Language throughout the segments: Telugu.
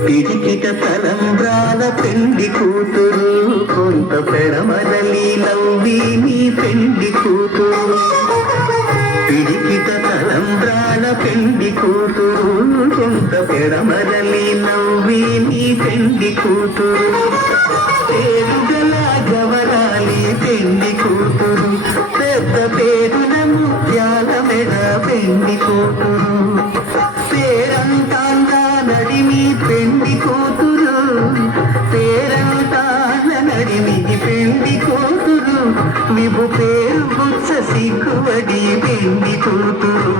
పిడికిట తలంబ్రాల పెండి కూతురు కొంత పెడమరలి నవ్వి నీ పెండి కూతురు పిడికిట తలంబ్రాల పెండి కూతురు కొంత పెడమరలి నవ్వి నీ పెండి కూతురు పేరుగల గవరాలి పెండి కూతురు పెద్ద పేరున ముత్యాల మెడ పెండి కూతురు పేరంతాంగా నడిమి పెండి కూతురు పేరంతాల నడిమి పెండి కూతురు విభు పేరు గుచ్చ సిగ్గువడి పెండి కూతురు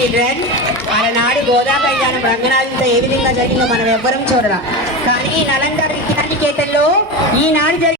చిల్డ్రన్ అలనాడు గోదా కళ్యాణం రంగనాథంతో ఏ విధంగా జరిగిందో మనం ఎవ్వరం చూడరా. కానీ ఈ నలంద విజ్ఞానికేతల్లో ఈనాడు